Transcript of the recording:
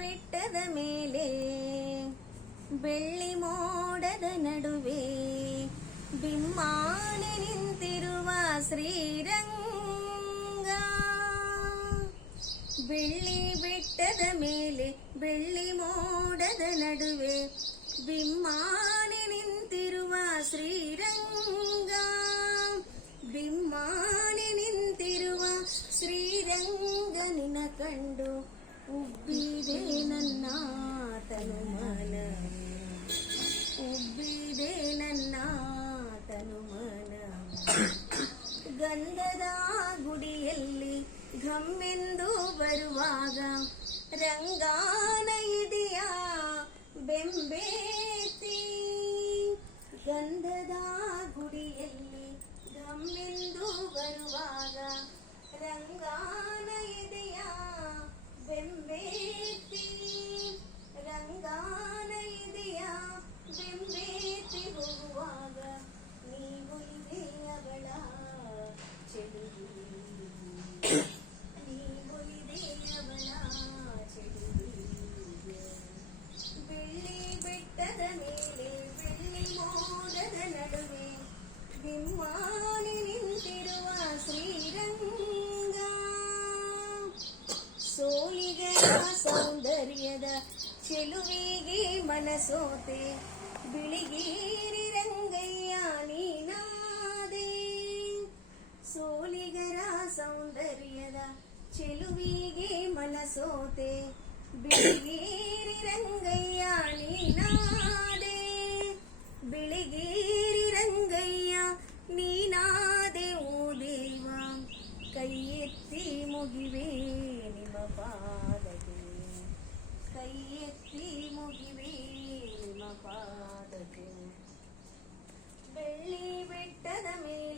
ಬೆಟ್ಟದ ಮೇಲೆ ಬೆಳ್ಳಿ ಮೋಡದ ನಡುವೆ ಬಿಮ್ಮಾನೆ ನಿಂತಿರುವ ಶ್ರೀರಂಗ. ಬೆಳ್ಳಿ ಬೆಟ್ಟದ ಮೇಲೆ ಬೆಳ್ಳಿ ಮೋಡದ ನಡುವೆ ಬಿಮ್ಮಾನೆ ನಿಂತಿರುವ ಶ್ರೀರಂಗ. ಬಿಮ್ಮಾನೆ ನಿಂತಿರುವ ಶ್ರೀರಂಗ ನಿನ ಕಂಡು ಉಬ್ಬಿದೆ ನನ್ನ ತನುಮನ, ಉಬ್ಬಿದೆ ನನ್ನ ತನುಮನ. ಗಂಧದ ಗುಡಿಯಲ್ಲಿ ಘಮ್ಮೆಂದು ಬರುವಾಗ ರಂಗಾನ ಇದೆಯ ಬೆಂಬೇತಿ. ಗಂಧದ ಗುಡಿಯಲ್ಲಿ ಘಮ್ಮೆಂದು ಬರುವಾಗ ರಂಗಾನ ಇದೆಯ ಬೆಂಬೇತಿ. ರಂಗಾನ ಇದೆಯ ಬೆಂಬೇತಿ. ಹೋಗುವಾಗ ನೀವು ಇದೆ ಅವಳ ಚೆಲುವೆ, ನೀವು ಇದೆ ಅವಳ ಚೆಲುವೆ. ಬೆಳ್ಳಿ ಬೆಟ್ಟದ ಮೇಲೆ ಬೆಳ್ಳಿ ಮೋಡದ ನಡುವೆ ಬಿಮ್ಮಾನೆ ನಿಂತಿರುವ ಶ್ರೀರಂಗ. ಸೋಲಿಗರ ಸೌಂದರ್ಯದ ಚೆಲುವಿಗೆ ಮನಸೋತೆ ಬಿಳಿಗೇರಿ ರಂಗಯ್ಯ ನೀನಾದೆ. ಸೋಲಿಗರ ಸೌಂದರ್ಯದ ಚೆಲುವಿಗೆ ಮನಸೋತೆ ಬಿಳಿಗೇರಿ ರಂಗಯ್ಯ ನೀನಾದೆ. ಬಿಳಿಗೇರಿ ರಂಗಯ್ಯ ನೀನಾದೆ ಓ ದೇವ. ಕೈ ಎತ್ತಿ ಮುಗಿವೆ ನಿಮ್ಮ ಪಾದಕ್ಕೆ, ಕೈ ಎತ್ತಿ ಮುಗಿವೆ ನಿಮ್ಮ ಪಾದಕ್ಕೆ. ಬೆಳ್ಳಿ ಬೆಟ್ಟದ ಮೇಲೆ